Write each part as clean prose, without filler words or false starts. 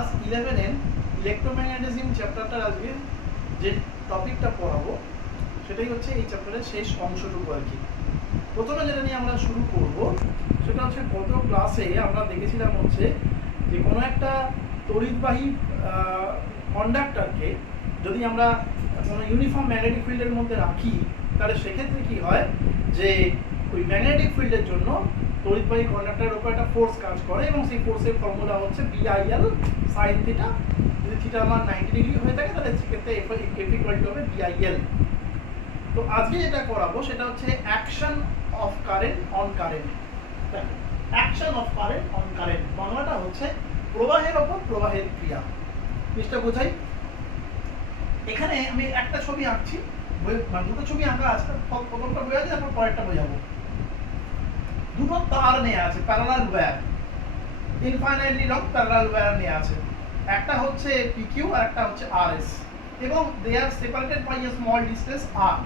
Class 11 electromagnetism চ্যাপ্টারটার আজকে যে টপিকটা পড়াবো সেটাই হচ্ছে এই চ্যাপ্টারের শেষ অংশটুকু আর কি। প্রথমে যেটা নিয়ে আমরা শুরু করব সেটা হচ্ছে গত ক্লাসে আমরা দেখেছিলাম হচ্ছে যে কোনো একটা তড়িৎবাহী কন্ডাক্টরকে যদি আমরা কোনো ইউনিফর্ম ম্যাগনেটিক ফিল্ডের মধ্যে রাখি তাহলে সেক্ষেত্রে কি হয় যে ওই ম্যাগনেটিক ফিল্ডের জন্য তড়িৎবাহী কন্ডাক্টরের উপর একটা ফোর্স কাজ করে এবং সেই ফোর্সের ফর্মুলা হচ্ছে BIL sin থিটা। যদি থিটা আমার 90 ডিগ্রি হয়ে থাকে তাহলে সেক্ষেত্রে F ইকুয়াল টু হবে BIL। তো আজকে যেটা করাবো সেটা হচ্ছে action of current on current. দেখো, action of current on current বাংলাটা হচ্ছে প্রবাহের ওপর প্রবাহের ক্রিয়া। জিনিসটা বোঝাই। এখানে আমি একটা ছবি আঁকছি, দুটো ছবি আঁকা আছে, প্রথমটা বোঝা যায় তারপর পরেরটা বোঝাবো। দুটো তার নেওয়া আছে, parallel wire, infinitely long parallel wire নেওয়া আছে। একটা হচ্ছে PQ আর একটা হচ্ছে RS এবং they are separated by a small distance R।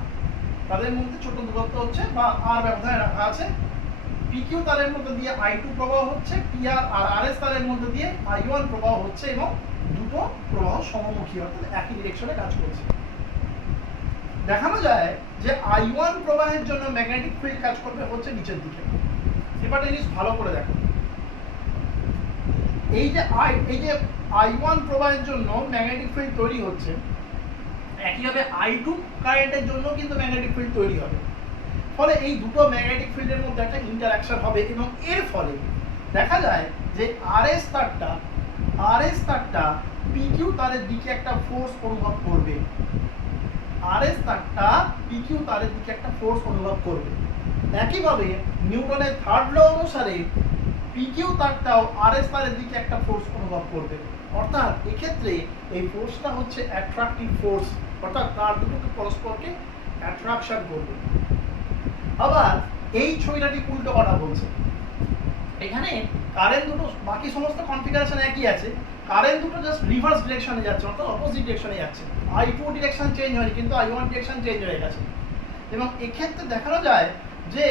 তাদের মধ্যে ছোট দূরত্ব হচ্ছে বা R ব্যবধানে রাখা আছে। PQ তারের মধ্যে দিয়ে I2 প্রবাহ হচ্ছে, PR আর RS তারের মধ্যে দিয়ে I1 প্রবাহ হচ্ছে এবং দুটো প্রবাহ সমমুখী অর্থাৎ একই ডিরেকশনে কাজ করছে। দেখানো যায় যে I1 প্রবাহের জন্য ম্যাগনেটিক ফিল্ড কাজ করবে হচ্ছে নিচের দিকে। এবার জিনিস ভালো করে দেখো, এই যে I1 প্রবাহের জন্য ম্যাগনেটিক ফিল্ড তৈরি হচ্ছে, একইভাবে I2 কারেন্টের জন্য কিন্তু ম্যাগনেটিক ফিল্ড তৈরি হবে। ফলে এই দুটো ম্যাগনেটিক ফিল্ডের মধ্যে একটা ইন্টারঅ্যাকশন হবে এবং এর ফলে দেখা যায় যে RS তারটা PQ তারের দিকে একটা ফোর্স অনুভব করবে। RS তারটা PQ তারের দিকে একটা ফোর্স অনুভব করবে। একইভাবে নিউটনের থার্ড ল অনুসারে PQ তারটাও RS তারের দিকে একটা ফোর্স অনুভব করবে। অর্থাৎ এক্ষেত্রে এই ফোর্সটা হচ্ছে অ্যাট্রাকটিভ ফোর্স, অর্থাৎ তার দুটোকে পরস্পরকে অ্যাট্রাকশন করবে। আবার এই ছবিটাটি উল্টো কথা বলছে, এখানে কারেন্ট দুটো বাকি সমস্ত কনফিগারেশন একই আছে, কারেন্ট দুটো জাস্ট রিভার্স ডিরেকশনে যাচ্ছে, অর্থাৎ অপোজিট ডিরেকশনে যাচ্ছে। I2 ডিরেকশন চেঞ্জ হয়নি কিন্তু I1 ডিরেকশন চেঞ্জ হয়ে গেছে। এবং এক্ষেত্রে দেখানো যায় যে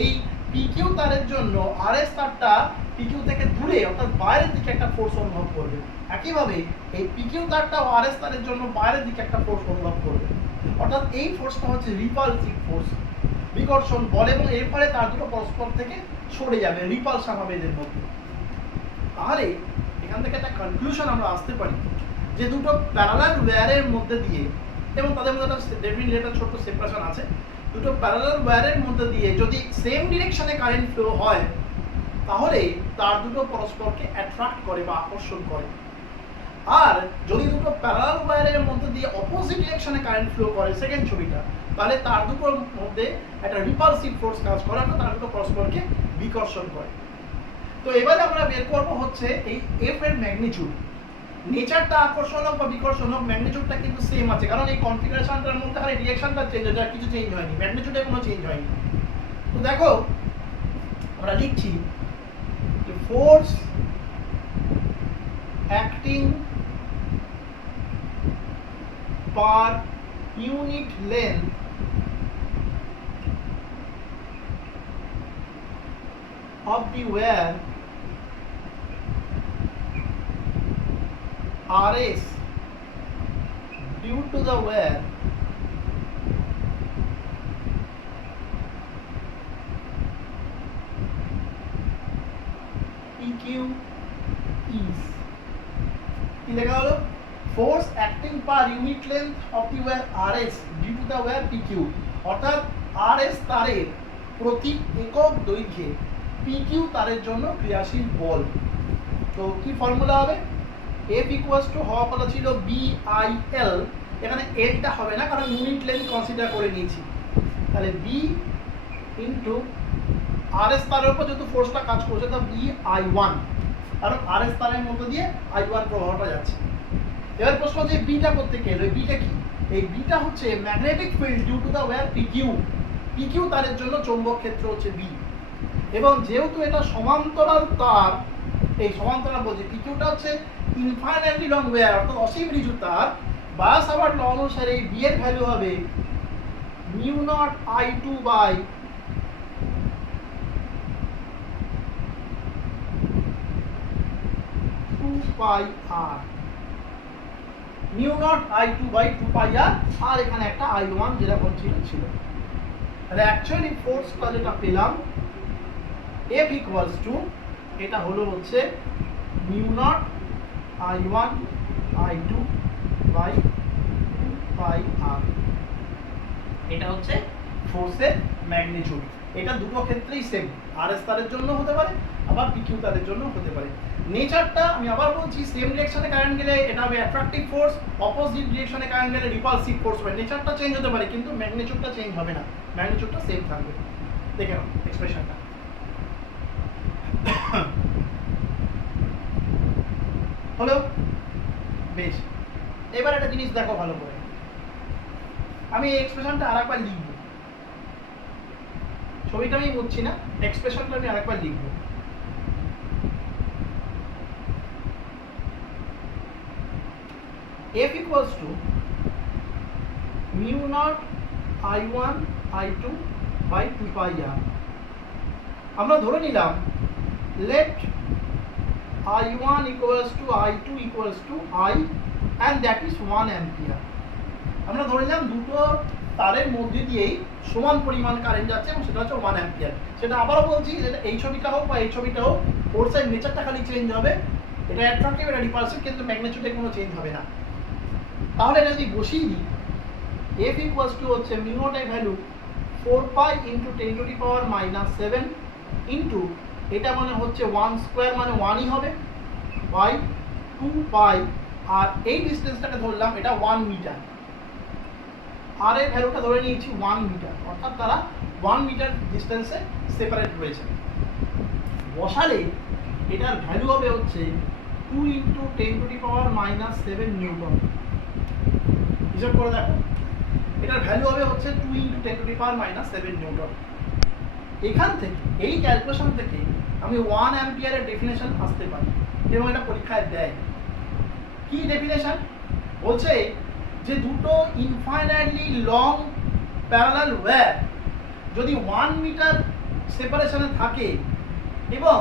এই PQ তারের জন্য RS তারটা PQ থেকে দূরে অর্থাৎ বাইরের দিকে একটা ফোর্স অনুভব করবে। একইভাবে এই PQ তারটাও RS তারের জন্য বাইরের দিকে একটা ফোর্স অনুভব করবে। অর্থাৎ এই ফোর্সটা হচ্ছে রিপালসিভ ফোর্স, বিকর্ষণ বল, এবং এর ফলে তার দুটো পরস্পর থেকে সরে যাবে, রিপালশন হবে এদের মধ্যে। তাহলে এখান থেকে একটা কনক্লুশন আমরা আসতে পারি যে দুটো প্যারালাল ওয়্যারের মধ্যে দিয়ে, এবং তাদের মধ্যে একটা ডেফিনেটলি একটা ছোট্ট সেপারেশন আছে, দুটো প্যারালাল ওয়্যারের মধ্যে দিয়ে যদি সেম ডিরেকশনে কারেন্ট ফ্লো হয় তাহলে তার দুটো পরস্পরকে অ্যাট্রাক্ট করে বা আকর্ষণ করে। আর যদি দুটো প্যারালাল ওয়্যারের মধ্যে দিয়ে অপোজিট ডিরেকশনে কারেন্ট ফ্লো করে, সেকেন্ড ছবিটা, তাহলে তার দুটোর মধ্যে একটা রিপালসিভ ফোর্স কাজ করে, অর্থাৎ তার দুটো পরস্পরকে বিকর্ষণ করে। তো এবারে আমরা বের করব হচ্ছে এই F এর ম্যাগনিটিউড। নেচারটা আকর্ষণ হোক বা বিকর্ষণ হোক, ম্যাগনিটিউডটা কিন্তু সেম আছে, কারণ এই কনফিগারেশনটার মধ্যে খালি ডিরেকশনটা চেঞ্জ হয়েছে, আর কিছু চেঞ্জ হয়নি, ম্যাগনিটিউডে কোনো চেঞ্জ হয়নি। তো দেখো আমরা লিখছি যে force acting per unit length of the wire RS due to the wire PQ is কি লেখা হলো? Force acting per unit length of the wire RS due to the wire PQ, অর্থাৎ RS তারের প্রতি একক দৈর্ঘ্যে PQ তারের জন্য ক্রিয়াশীল বল। তো কি ফর্মুলা হবে? F ইকুয়ালস টু হওয়া কথা ছিল BIL, এখানে Lটা হবে না কারণ ইউনিট লেন্থ কনসিডার করে নিয়েছি, তাহলে B ইন্টু RS তারের উপর যেহেতু ফোর্সটা কাজ করছে তা BI1, কারণ RS তারের মধ্যে দিয়ে I1 প্রবাহটা যাচ্ছে। এবার প্রশ্ন হচ্ছে বিটা করতে এলো, বিটা কি? এই বিটা হচ্ছে magnetic field due to the wire PQ তারের জন্য চৌম্বক ক্ষেত্র হচ্ছে B, এবং যেহেতু এটা সমান্তরাল তার, এই সমান্তরাল বলছে PQটা হচ্ছে ইনফাইনাইটলি লং ওয়্যার অর্থাৎ অসীম ঋজু তার, বাস আবার ল অনুসারে এই বি এর ভ্যালু হবে mu naught I2 by pi R, mu naught I2 by 2 pi R, আর এখানে একটা I1 যেরকম ছিল। তাহলে অ্যাকচুয়ালি ফোর্সটা যেটা পেলাম F ইকুয়ালস টু, এটা হলো হচ্ছে mu naught I1 I2 by 2 pi R. এটা হচ্ছে ফোর্সের ম্যাগনিটিউড। এটা দুটো ক্ষেত্রেই সেম, আরএস তারের জন্য হতে পারে, আবার পিকিউ তারের জন্য হতে পারে। নেচারটা আমি আবার বলছি, সেম ডিরেকশনে কারেন্ট গেলে এটা হবে অ্যাট্রাকটিভ ফোর্স, অপোজিট ডিরেকশনে কারেন্ট গেলে রিপালসিভ ফোর্স হবে। নেচারটা চেঞ্জ হতে পারে কিন্তু ম্যাগনিটিউডটা চেঞ্জ হবে না, ম্যাগনিটিউডটা সেম থাকবে। দেখে নাও এক্সপ্রেশনটা। হলো বেশ। এবার একটা জিনিস দেখো ভালো করে, আমি এই এক্সপ্রেশনটা আরেকবার লিখব, ছবিটা আমি বুঝছি না, এক্সপ্রেশনটা আমি আরেকবার লিখব। F equals to mu naught I1 I2 by 2 pi r। আমরা ধরে নিলাম let I1 equals to I2 equals to I and that is 1 ampere। আমরা ধরে নিলাম দুটো তারের মধ্যে দিয়েই সমান পরিমাণ কারেন্ট যাচ্ছে এবং সেটা হচ্ছে 1 অ্যাম্পিয়ার। সেটা আবারও বলছি, যেটা এই ছবিটা হোক বা এই ছবিটা হোক, ফোর্সের নেচারটা খালি চেঞ্জ হবে, এটা অ্যাট্রাকটিভ এটা রিপালসিভ, কিন্তু ম্যাগনিটিউডে কোনো চেঞ্জ হবে না। তাহলে এটা যদি বসিয়ে দিই, F ইকুয়ালস টু হচ্ছে মিউ নট এর value 4 pi into 10 to the power -7 into এটা মানে হচ্ছে 1 স্কোয়ার মানে 1ই হবে বাই 2 পাই, আর এই ডিসটেন্সটাকে ধরলাম এটা 1 মিটার, আর এর ভ্যালুটা ধরে নিয়েছি 1 মিটার, অর্থাৎ তারা 1 মিটার ডিস্টেন্সে সেপারেট রয়েছে। বসালে এটার ভ্যালু হবে হচ্ছে 2 into 10 to the power -7 Newton. হিসাব করে দেখো, এটার ভ্যালু হবে হচ্ছে 2 into 10 to the power -7 Newton. এখান থেকে এই ক্যালকুলেশন থেকে আমি 1 অ্যাম্পিয়ারের ডেফিনেশন আসতে পারি এবং এটা পরীক্ষায় দেয়। কি ডেফিনেশন বলছে যে দুটো ইনফাইনাইটলি লং প্যারালাল ওয়্যার যদি 1 মিটার সেপারেশনে থাকে এবং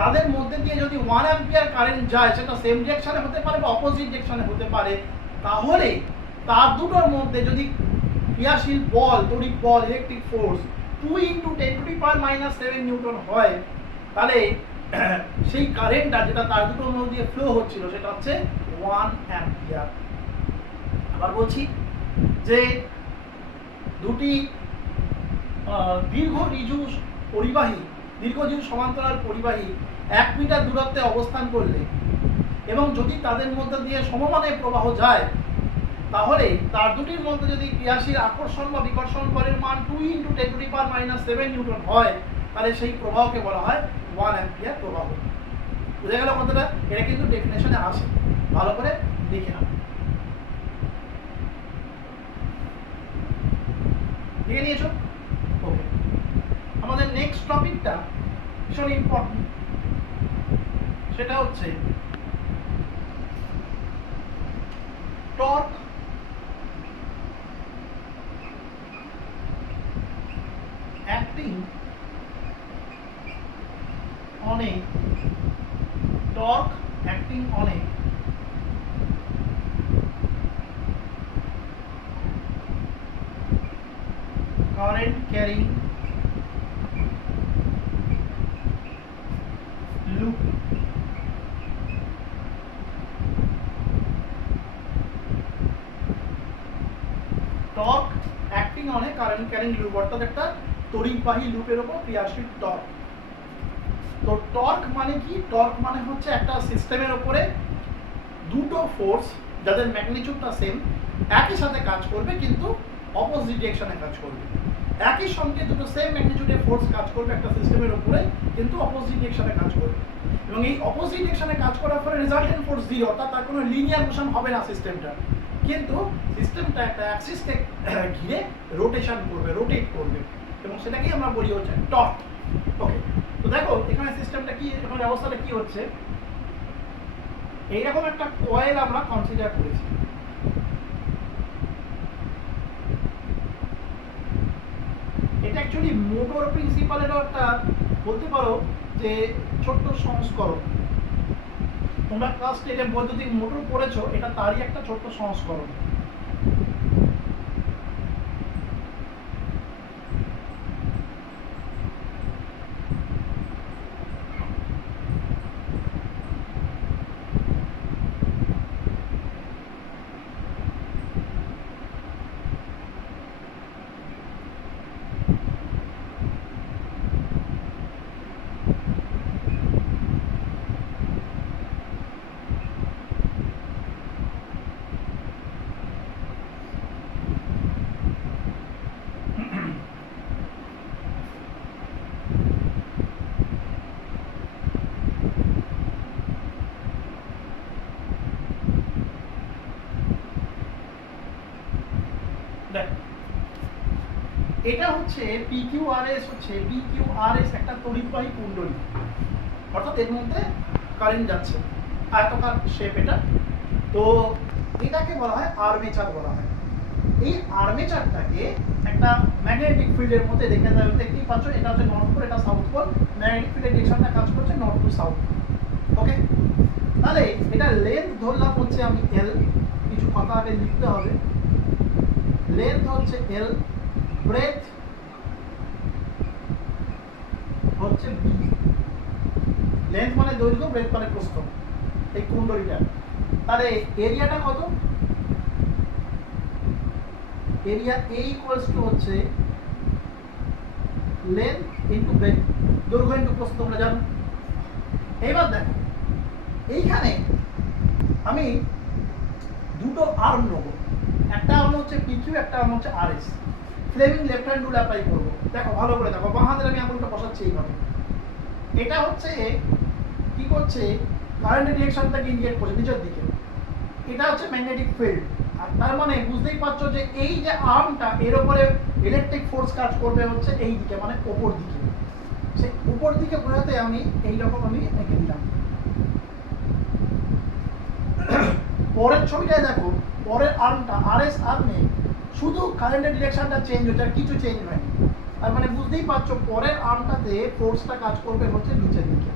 তাদের মধ্যে দিয়ে যদি 1 অ্যাম্পিয়ার কারেন্ট যায়, সেটা সেম ডিরেকশনে হতে পারে বা অপোজিট ডিরেকশনে হতে পারে, তাহলে তার দুটোর মধ্যে যদি ক্রিয়াশীল বল, তড়িৎ বল, electric force 2 into 10 to the power -7 newton হয়, তাহলে সেই কারেন্টটা যেটা তার দুটোর মধ্যে দিয়ে ফ্লো হচ্ছিল সেটা হচ্ছে 1 অ্যাম্পিয়ার। আবার বলছি যে দুটি দীর্ঘ সমান্তরাল পরিবাহী 1 মিটার দূরত্বে অবস্থান করলে এবং যদি তাদের মধ্যে দিয়ে সমমানে প্রবাহ যায়, তাহলে তার দুটির মধ্যে যদি ক্রিয়াশীল আকর্ষণ বা বিকর্ষণ বলের মান 2 into 10 to the power -7 newton হয়, তাহলে সেই প্রবাহকে বলা হয় 1 অ্যাম্পিয়ার প্রবাহ। বুঝে গেল কথাটা? এটা কিন্তু ডেফিনেশনে আসে, ভালো করে দেখে নাও। দেখে নিয়েছো? ওকে, আমাদের নেক্সট টপিকটা ভীষণ ইম্পর্টেন্ট, সেটা হচ্ছে torque acting on a torque acting on a current carrying loop। Torque acting on a current carrying loop, অর্থাৎ একটা তড়িৎবাহী লুপের উপর ক্রিয়াশীল টর্ক। তো টর্ক মানে কি? টর্ক মানে হচ্ছে একটা সিস্টেমের উপরে দুটো ফোর্স যাদের ম্যাগনিটিউডটা সেম একই সাথে কাজ করবে কিন্তু অপোজিট ডিরেকশনে কাজ করবে। একই সঙ্গে দুটো সেম ম্যাগনিটিউডের ফোর্স কাজ করবে একটা সিস্টেমের উপরে কিন্তু অপোজিট ডিরেকশনে কাজ করবে, এবং এই অপোজিট ডিরেকশনে কাজ করার পরে রেজাল্টেন্ট ফোর্স 0, অর্থাৎ তার কোনো লিনিয়ার মোশন হবে না সিস্টেমটা, কিন্তু সিস্টেমটা একটা অ্যাক্সিসকে ঘিরে রোটেশন করবে, রোটেট করবে, এবং সেটাকেই আমরা বলি হচ্ছে টর্ক। ওকে, তো দেখো এখানে সিস্টেমটা কি, এখানে অবস্থাটা কি হচ্ছে, এইরকম একটা কয়েল আমরা কনসিডার করেছি। এটা অ্যাকচুয়ালি মোটর প্রিন্সিপালেরও একটা বলতে পারো যে ছোট্ট সংস্করণ। তোমরা ক্লাস 10 বৈদ্যুতিক মোটর পড়েছো, এটা তারই একটা ছোট্ট সংস্করণ। এটা হচ্ছে PQRS, হচ্ছে PQRS একটা তড়িৎবাহী কুণ্ডলী, অর্থাৎ এর মধ্যে কারেন্ট যাচ্ছে, আয়তাকার শেপ এটা। তো এটাকে বলা হয় আর্মেচার বলা হয়। এই আর্মেচারটাকে একটা ম্যাগনেটিক ফিল্ডের মধ্যে দেখতেই পাচ্ছ, এটা হচ্ছে নর্থ পোল, এটা সাউথ পোল, ম্যাগনেটিক ফিল্ডের ডিরেকশনটা কাজ করছে নর্থ টু সাউথ। ওকে, তাহলে এটা লেন্থ ধরলাম হচ্ছে আমি L, কিছু কথা আগে লিখতে হবে। লেন্থ হচ্ছে L, ব্রেথ হচ্ছে B। লেন্থ মানে দৈর্ঘ্য, ব্রেথ মানে প্রস্থ, এই কুণ্ডলীটা। তাহলে এরিয়াটা কত? এরিয়া A ইকুয়ালস টু হচ্ছে লেন্থ ইনটু ব্রেথ, দৈর্ঘ্য ইনটু প্রস্থ, তোমরা জানো। এইবার দেখো এইখানে আমি দুটো আর্ম নেবো, একটা আর্ম হচ্ছে PQ, একটা আর্ম হচ্ছে RS। Fleming left hand rule apply করবো। দেখো ভালো করে দেখো, বাঁ হাতের আমি আঙুলটা বসাচ্ছি এইভাবে। এটা হচ্ছে কি করছে, কারেন্টের ডিরেকশনটাকে ইন্ডিকেট করছে নিচের দিকে। এটা হচ্ছে ম্যাগনেটিক ফিল্ড। আর তার মানে বুঝতেই পারছো যে এই যে আর্মটা, এর উপরে ইলেকট্রিক ফোর্স কাজ করবে হচ্ছে এই দিকে, মানে উপর দিকে। সেই উপর দিকে বোঝাতে আমি এইরকম আমি এঁকে দিলাম। পরের ছবিটায় দেখো, পরের আর্মটা RS আর্মে শুধু কারেন্টের ডিরেকশনটা চেঞ্জ হচ্ছে, আর কিছু চেঞ্জ হয়নি। তার মানে বুঝতেই পারছো পরের আর্মটাতে ফোর্সটা কাজ করবে হচ্ছে নিচের দিকে।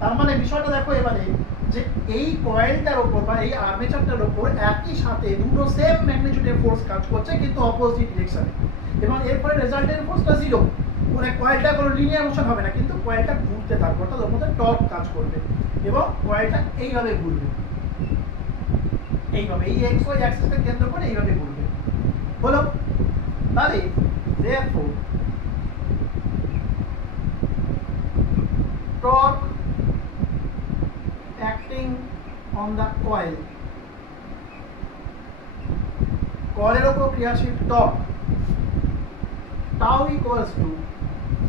তার মানে বিষয়টা দেখো এবারে, যে এই কয়েলটার ওপর বা এই আর্মেচারটার ওপর একই সাথে দুটো সেম ম্যাগনিটিউডের ফোর্স কাজ করছে, কিন্তু অপোজিট ডিরেকশনে, এবং এরপরে রেজাল্টের ফোর্সটা জিরো। মানে কয়েলটা কোনো লিনিয়ার মোশন হবে না, কিন্তু কয়েলটা ঘুরতে থাকবে, অর্থাৎ ওর মধ্যে টর্ক কাজ করবে, এবং কয়েলটা এইভাবে ঘুরবে, এইভাবে এই XY অ্যাক্সিসকে কেন্দ্র করে এইভাবে ঘুরবে। হলো? তাহলে therefore torque acting on the coil, কয়েলের উপর ক্রিয়াশীল torque tau equals to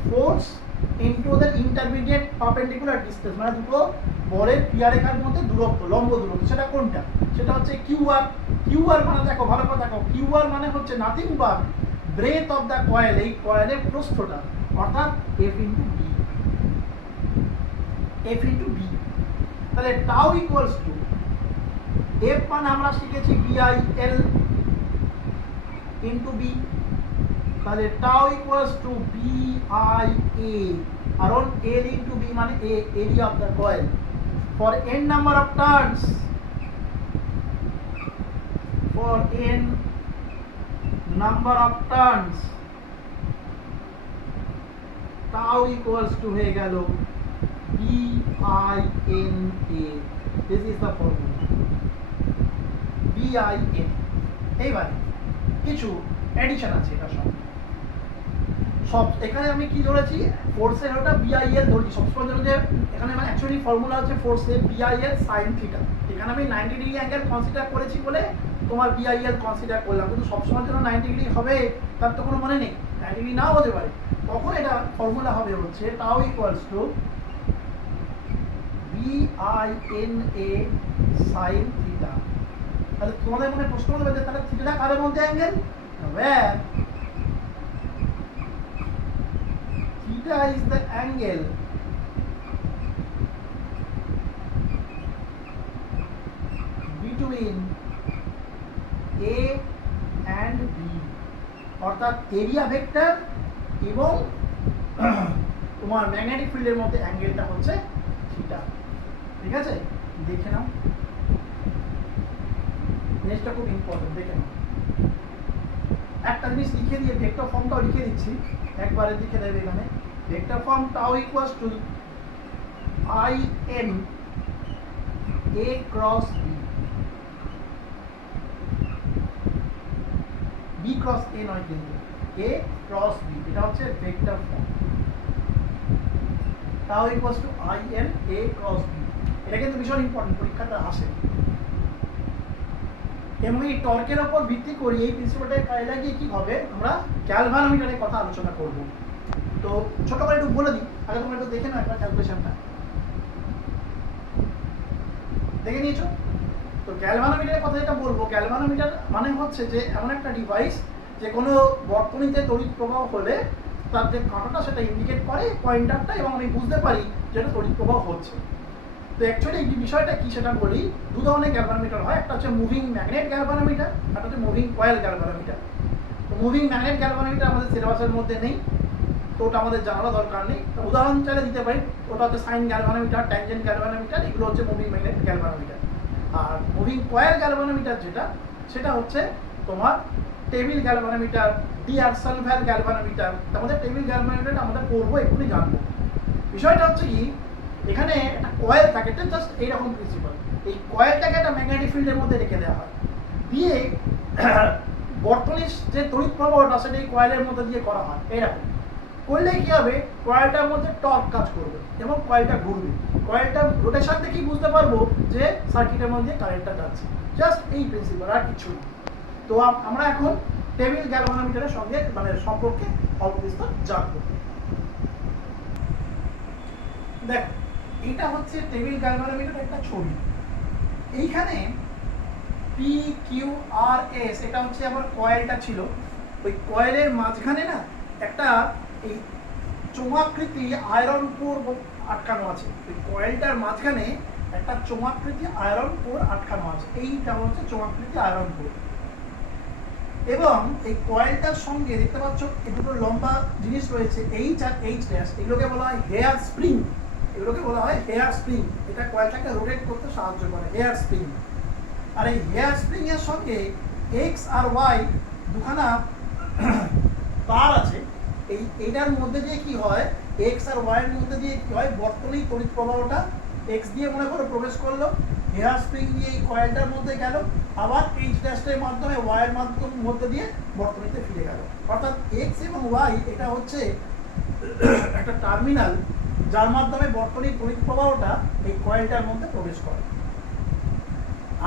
force into the intermediate perpendicular distance, মানে দুটো বলের ক্রিয়ারেখার মধ্যে দূরত্ব, লম্ব দূরত্ব, সেটা কোনটা? সেটা হচ্ছে QR। QR মানে দেখো ভালো করে দেখো, QR মানে হচ্ছে nothing but breadth of the coil, এই কয়েলের প্রস্থটা, অর্থাৎ F into B। F into B। তাহলে টাউ ইকুয়ালস টু F মানে আমরা শিখেছি BIL ইন্টু B। তাহলে টাউ ইকুয়ালস টু BIA, কারণ L ইন্টু B মানে area of the coil. For n number of turns, for n number of turns, tau equals to হয়ে গেল BINA. This is the formula, BIN। এইবার কিছু addition আছে, এটা সব এখানে আমি কি ধরেছি, ফোর্সের ওটা BIL ধরেছি সবসময় জন্য, যে এখানে মানে অ্যাকচুয়ালি ফর্মুলা হচ্ছে ফোর্সের BIL sin থিটা। এখানে আমি 90 ডিগ্রি অ্যাঙ্গেল কনসিডার করেছি বলে তোমার BIL কনসিডার করলাম, কিন্তু সবসময় জন্য 90 ডিগ্রি হবে তার তো কোনো মানে নেই, 90 ডিগ্রি নাও হতে পারে। তখন এটা ফর্মুলা হবে হচ্ছে tau equals two BINA sin theta. তাহলে তোমাদের মনে প্রশ্ন হবে যে তাহলে থিটাটা কার মধ্যে angle? where theta is the angle between A and B, অর্থাৎ এরিয়া ভেক্টর এবং তোমার ম্যাগনেটিক ফিল্ডের মধ্যে অ্যাঙ্গেলটা হচ্ছে থিটা। ঠিক আছে, দেখে নাও, জিনিসটা খুব ইম্পর্টেন্ট, দেখে নাও। একটা জিনিস লিখে দিয়ে ভেক্টর ফর্মটাও লিখে দিচ্ছি, একবারে লিখে দেবে এখানে। Vector form tau equals to I M A cross B, B cross A নয় কিন্তু, এ ক্রস বি, এটা হচ্ছে vector form. Tau equals to I M A cross B, এটা কিন্তু ভীষণ ইম্পর্টেন্ট, পরীক্ষাতে আসে। এবং এই টর্কের ওপর ভিত্তি করে এই প্রিন্সিপালটাকে কাজে লাগিয়ে কি হবে, আমরা গ্যালভানোমিটারের কথা আলোচনা করব। তো ছোট করে একটু বলে দিই, আগে তোমরা একটু দেখে নাও একটা ক্যালকুলেশনটা, দেখে নিয়েছো? তো গ্যালভানোমিটারের কথা যেটা বলবো, গ্যালভানোমিটার মানে হচ্ছে যে এমন একটা ডিভাইস যে কোনো বর্তনীতে তড়িৎ প্রবাহ হলে তার যে কাঁটাটা সেটা ইন্ডিকেট করে পয়েন্টারটা, এবং আমি বুঝতে পারি যে এটা তড়িৎ প্রবাহ হচ্ছে। তো অ্যাকচুয়ালি এই বিষয়টা কি সেটা বলি, দু ধরনের গ্যালভানোমিটার হয়, একটা হচ্ছে মুভিং ম্যাগনেট গ্যালভানোমিটার, একটা হচ্ছে মুভিং কয়েল গ্যালভানোমিটার। তো মুভিং ম্যাগনেট গ্যালভানোমিটার আমাদের সিলেবাসের মধ্যে নেই, তো ওটা আমাদের জানার দরকার নেই। উদাহরণ চাইলে দিতে পারি, ওটা হচ্ছে সাইন গ্যালভানোমিটার, ট্যানজেন্ট গ্যালভানোমিটার, এগুলো হচ্ছে moving magnet galvanometer. Are moving coil galvanometer যেটা, সেটা হচ্ছে তোমার টেবিল গ্যালভানোমিটার, ডিআরসনভ্যাল গ্যালভানোমিটার। আমাদের টেবিল গ্যালভানোমিটার আমরা পড়বো, এক্ষুনি জানবো। বিষয়টা হচ্ছে কি, এখানে একটা কয়েল থাকে, জাস্ট এইরকম প্রিন্সিপাল, এই কয়েলটাকে একটা ম্যাগনেটিক ফিল্ডের মধ্যে রেখে দেওয়া হয়, দিয়ে বর্তনীর যে তড়িৎ প্রবাহটা সেটা এই কয়েলের মধ্যে দিয়ে করা হয়। এইরকম করলে কি হবে, কয়েলটার মধ্যে টর্ক কাজ করবে এবং কয়েলটা ঘুরবে। কয়েলটা রোটেশন দেখেই বুঝতে পারবো যে সার্কিটের মধ্যে কারেন্টটা যাচ্ছে, জাস্ট এই প্রিন্সিপাল, আর কিছু না। তো আমরা এখন টেবিল গ্যালভানোমিটারের সঙ্গে মানে সম্পর্কে অল্প বিস্তর জানবো। দেখ, এটা হচ্ছে টেবিল গ্যালভানোমিটার একটা ছবি। এইখানে পি কিউ আর এস, এটা হচ্ছে আমার কয়েলটা ছিল, ওই কয়েলের মাঝখানে না একটা এই চোঙাকৃতি আয়রন কোর আটকানো আছে। ওই কয়েলটার মাঝখানে একটা চোঙাকৃতি আয়রন কোর আটকানো আছে, এইটা হচ্ছে চোঙাকৃতি আয়রন কোর। এবং এই কয়েলটার সঙ্গে দেখতে পাচ্ছ এই দুটো লম্বা জিনিস রয়েছে, এইচ আর এইচ ড্যাশ, এগুলোকে বলা হয় হেয়ার স্প্রিং, এগুলোকে বলা হয় হেয়ার স্প্রিং। এটা কয়েলটাকে রোটেট করতে সাহায্য করে, হেয়ার স্প্রিং। আর এই হেয়ার স্প্রিং এর সঙ্গে এক্স আর ওয়াই দুখানা তার আছে। এইটার মধ্যে দিয়ে কি হয়, এক্স আর ওয়াই এর মধ্যে দিয়ে কি হয়, বর্তনীর তড়িৎ প্রবাহটা এক্স দিয়ে মনে করো প্রবেশ করলো, হেয়ার স্প্রিং দিয়ে এই কয়েলটার মধ্যে গেল, আবার এইচ ড্যাশের মাধ্যমে ওয়াই এর মধ্যে দিয়ে বর্তনীতে ফিরে গেল। অর্থাৎ এক্স এবং ওয়াই এটা হচ্ছে একটা টার্মিনাল, যার মাধ্যমে বর্তনীর তড়িৎ প্রবাহটা এই কয়েলটার মধ্যে প্রবেশ করে।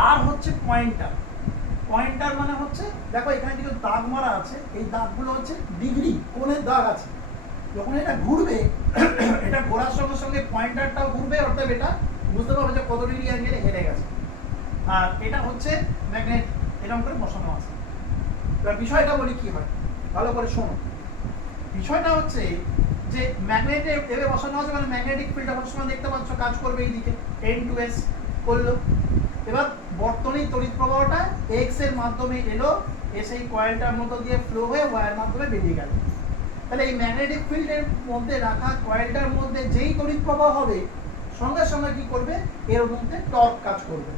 আর হচ্ছে পয়েন্টার, পয়েন্টার মানে হচ্ছে দেখো এখানে কিছু দাগ মারা আছে, এই দাগগুলো হচ্ছে ডিগ্রি, কোণের দাগ আছে। যখন এটা ঘুরবে, এটা ঘোরার সঙ্গে সঙ্গে পয়েন্টারটাও ঘুরবে, অর্থাৎ এটা বুঝতে পারবে যে কত ডিগ্রি অ্যাঙ্গেলে হেলে গেছে। আর এটা হচ্ছে ম্যাগনেট, এরকম করে বসানো আছে। এবার বিষয়টা বলি কি হয়, ভালো করে শোনো। বিষয়টা হচ্ছে যে ম্যাগনেটে এভাবে বসানো আছে, মানে ম্যাগনেটিক ফিল্ড অনেক সময় দেখতে পাচ্ছ কাজ করবে এইদিকে, এন টু এস করলো। এবার বর্তনীর তড়িৎ প্রবাহটা এক্স এর মাধ্যমে এলো, এসে এই কয়েলটার মধ্যে দিয়ে ফ্লো হয়ে ওয়ার মাধ্যমে বেরিয়ে গেল। তাহলে এই ম্যাগনেটিক ফিল্ডের মধ্যে রাখা কয়েলটার মধ্যে যেই তড়িৎ প্রবাহ হবে, সঙ্গে সঙ্গে কি করবে, এর মধ্যে টর্ক কাজ করবে।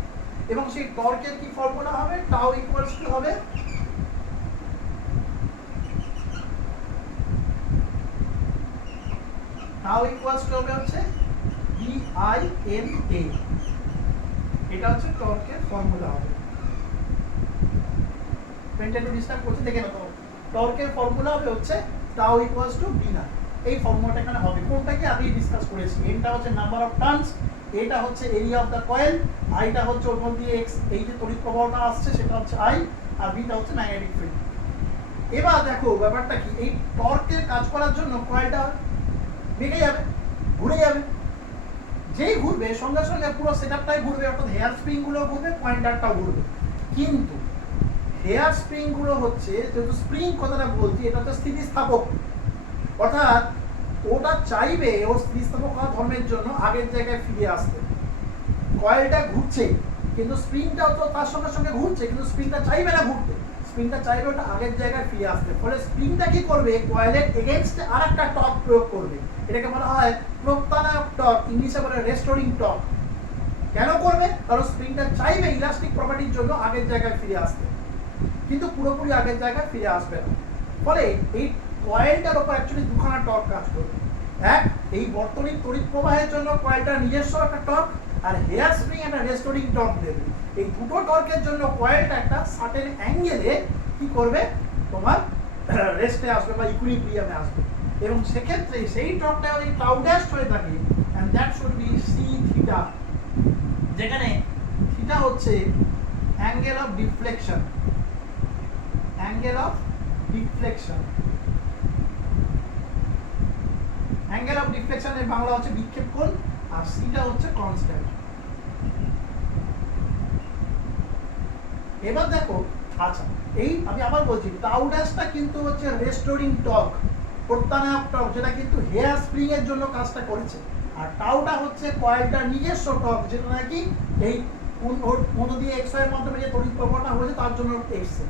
এবং সেই টর্কের কি ফর্মুলা হবে, টাউ ইকুয়ালস টু হবে টাউ ইকুয়ালস টু হবে হচ্ছে BINA, এটা হচ্ছে টর্কের ফর্মুলা হবে। পেনটা একটু ডিস্টার্ব করছে, দেখে নাও। টর্কের ফর্মুলা হবে হচ্ছে টাউ ইকুয়ালস টু বি না, এই ফর্মুলাটা এখানে হবে। কোনটাকে আমি ডিসকাস করেছি, এনটা হচ্ছে নাম্বার অফ টার্নস, এটা হচ্ছে এরিয়া অফ দ্য কয়েল, আইটা হচ্ছে ওর মধ্যে এক্স, এই যে তড়িৎ প্রবাহটা আসছে সেটা হচ্ছে আই, আর বিটা হচ্ছে ম্যাগনেটিক ফিল্ড। এবার দেখো ব্যাপারটা কি, এই টর্কের কাজ করার জন্য কয়েলটা বেঁকে যাবে, ঘুরে যাবে। যেই ঘুরবে সঙ্গে সঙ্গে পুরো সেটআপটাই ঘুরবে, অর্থাৎ হেয়ার স্প্রিং গুলো ঘুরবে, পয়েন্টারটাও ঘুরবে। কিন্তু হেয়ার স্প্রিং গুলো হচ্ছে, যেহেতু স্প্রিং কথাটা বলছি, এটা হচ্ছে স্থিতিস্থাপক, অর্থাৎ ওটা চাইবে ও স্থিতিস্থাপক ধর্মের জন্য আগের জায়গায় ফিরে আসতে। কয়েলটা ঘুরছে কিন্তু স্প্রিংটাও তো তার সঙ্গে সঙ্গে ঘুরছে, কিন্তু স্প্রিংটা চাইবে না ঘুরতে, স্প্রিংটা চাইবে ওটা আগের জায়গায় ফিরে আসতে। ফলে স্প্রিংটা কি করবে, কয়েলের এগেইনস্টে আর একটা টর্ক প্রয়োগ করবে, এটাকে বলা হয় প্রত্যানায়ক টর্ক, ইংলিশে বলে রেস্টোরিং টর্ক। কেন করবে? কারণ স্প্রিংটা চাইবে ইলাস্টিক প্রপার্টির জন্য আগের জায়গায় ফিরে আসতে, কিন্তু পুরোপুরি আগের জায়গায় ফিরে আসবে না। ফলে এই কয়েলটার উপর অ্যাকচুয়ালি দুখানা টর্ক কাজ করবে। এক, এই বর্তনীর তড়িৎ প্রবাহের জন্য কয়েলটার নিজস্ব একটা টর্ক, আর হেয়ার স্প্রিং একটা রেস্টোরিং টর্ক দেবে। এই দুটো টর্কের জন্য কয়েলটা একটা সার্টেন অ্যাঙ্গেলে কি করবে, তোমার রেস্টে আসবে বা ইকুইলিব্রিয়ামে আসবে, এবং সেক্ষেত্রে সেই টর্কটা যদি টাউ ড্যাশ হয়ে থাকে, and that should be C theta, যেখানে থিটা হচ্ছে angle of deflection, angle of deflection, angle of ডিফ্লেকশনের বাংলা হচ্ছে বিক্ষেপ কোণ, আর সিটা হচ্ছে কনস্ট্যান্ট। এবার দেখো, আচ্ছা এই আমি আবার বলছি, টাউ ড্যাশটা কিন্তু হচ্ছে রেস্টোরিং টর্ক, প্রত্যানায়ক টর্ক, যেটা কিন্তু হেয়ার স্প্রিং এর জন্য কাজটা করেছে। আর টাউটা হচ্ছে কয়েলটার নিজস্ব টর্ক, যেটা নাকি এই মধ্য দিয়ে এক্স এর মাধ্যমে যে তড়িৎ প্রবাহটা হয়েছে তার জন্য এসছে।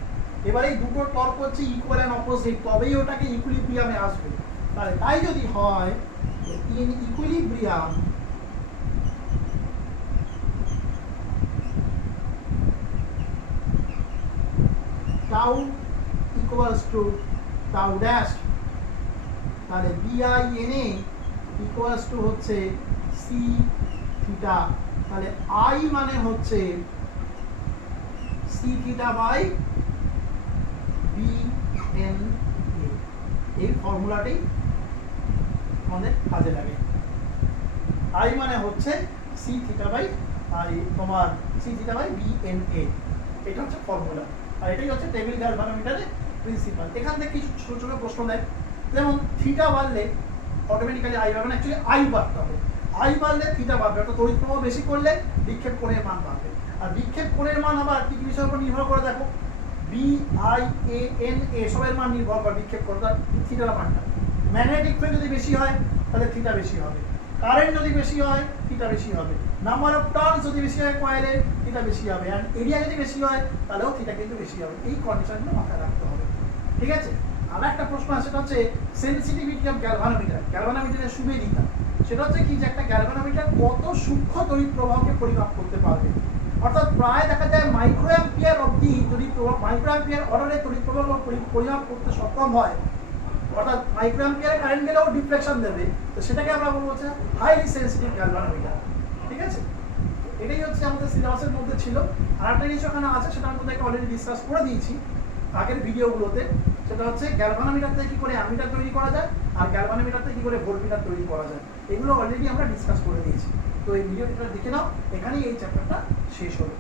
এবার এই দুটো টর্ক হচ্ছে ইকুয়াল এন্ড অপোজিট, তবেই ওটাকে ইকুইলিব্রিয়ামে আসবে। তাহলে তাই যদি হয় in equilibrium tau equals two tau dash, তাহলে BINA ইকুয়ালস টু হচ্ছে সি থিটা, তাহলে I মানে হচ্ছে সি থিটা বাই BNA। এই ফর্মুলাটি আমাদের কাজে লাগে। I মানে হচ্ছে সি থিটা বাই তোমার সি থিটা বাই BNA, এটা হচ্ছে ফর্মুলা, আর এটাই হচ্ছে টেবিল গ্যালভানোমিটারের প্রিন্সিপাল। এখান থেকে কিছু ছোট ছোট প্রশ্ন দেয়, যেমন থিটা বাড়লে অটোমেটিক্যালি আই বাড়বে না, অ্যাকচুয়ালি আই বাড়তে হবে। আই বাড়লে থিটা বাড়বে, অর্থাৎ তড়িৎ প্রবাহ বেশি করলে বিক্ষেপ কোণের মান বাড়বে। আর বিক্ষেপ কোণের মান আবার কি বিষয়ের উপর নির্ভর করে দেখো, BIAN এসবের মান নির্ভর করে বিক্ষেপ কোণ, থিটার মানটা। ম্যাগনেটিক ফিল্ড যদি বেশি হয় তাহলে থিটা বেশি হবে, কারেন্ট যদি বেশি হয় থিটা বেশি হবে, নাম্বার অফ টার্নস যদি বেশি হয় কয়েলে থিটা বেশি হবে, আর এরিয়া যদি বেশি হয় তাহলেও থিটা কিন্তু বেশি হবে। এই কন্ডিশনগুলো মাথায় রাখতে হবে, ঠিক আছে? আর একটা প্রশ্ন আছে, সেটা হচ্ছে সেন্সিটিভিটি অফ গ্যালভানোমিটার, গ্যালভানোমিটারের সুবিধা সেটা হচ্ছে কি, যে একটা গ্যালভানোমিটার কত সূক্ষ্ম তড়িৎ প্রবাহকে পরিমাপ করতে পারবে। অর্থাৎ প্রায় দেখা যায় মাইক্রো অ্যাম্পিয়ার অবধি যদি মাইক্রো অ্যাম্পিয়ার অর্ডারে তড়িৎ প্রবাহ পরিমাপ করতে সক্ষম হয়, অর্থাৎ মাইক্রো অ্যাম্পিয়ারে কারেন্ট গেলেও ডিফ্লেকশন দেবে, তো সেটাকে আমরা বলবো হচ্ছে হাইলি সেন্সিটিভ গ্যালভানোমিটার, ঠিক আছে? এটাই হচ্ছে আমাদের সিলেবাসের মধ্যে ছিল। আর একটা জিনিস ওখানে আছে, সেটা আমি তোমাদেরকে অলরেডি ডিসকাস করে দিয়েছি আগের ভিডিওগুলোতে, সেটা হচ্ছে গ্যালভানোমিটার থেকে কি করে অ্যামিটার তৈরি করা যায়, আর গ্যালভানোমিটার থেকে কি করে ভোল্টমিটার তৈরি করা যায়, এগুলো অলরেডি আমরা ডিসকাস করে দিয়েছি। তো এই ভিডিওটা দেখে নাও, এখানেই এই চ্যাপ্টারটা শেষ হলো।